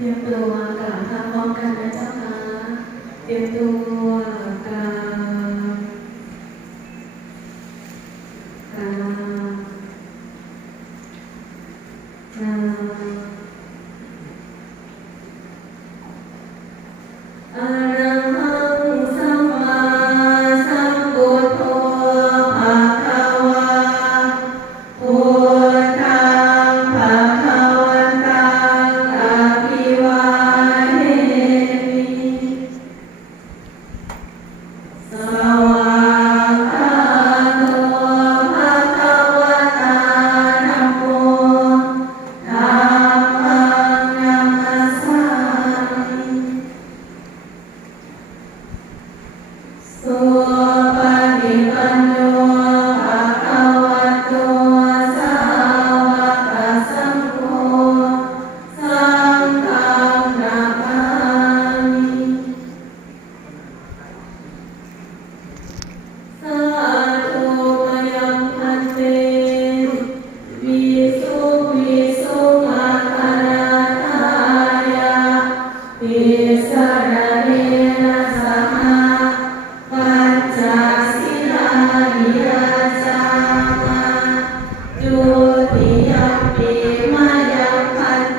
เตรียมตัวกลับวคำพร้อมกันนะเจ้าคะเตรียมตัวกล่า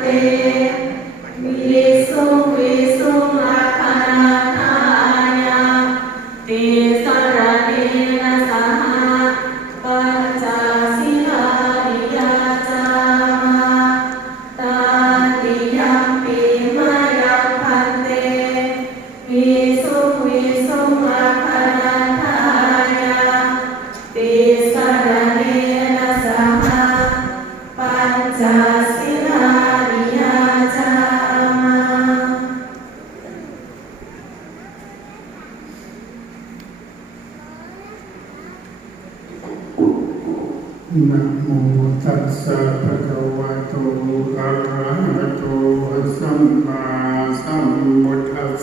Amen.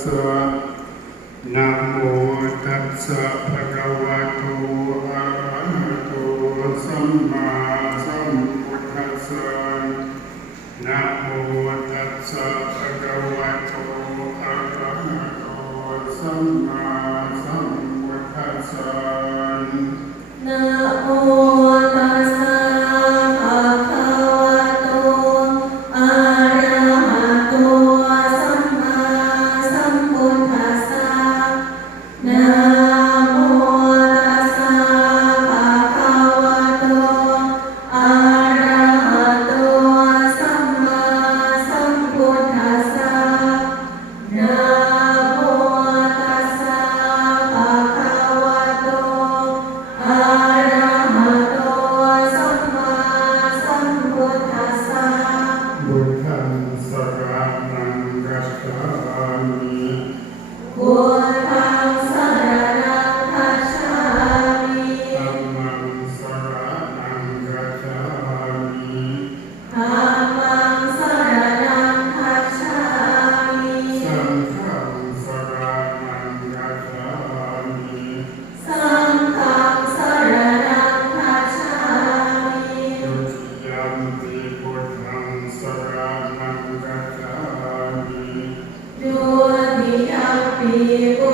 that Yeah.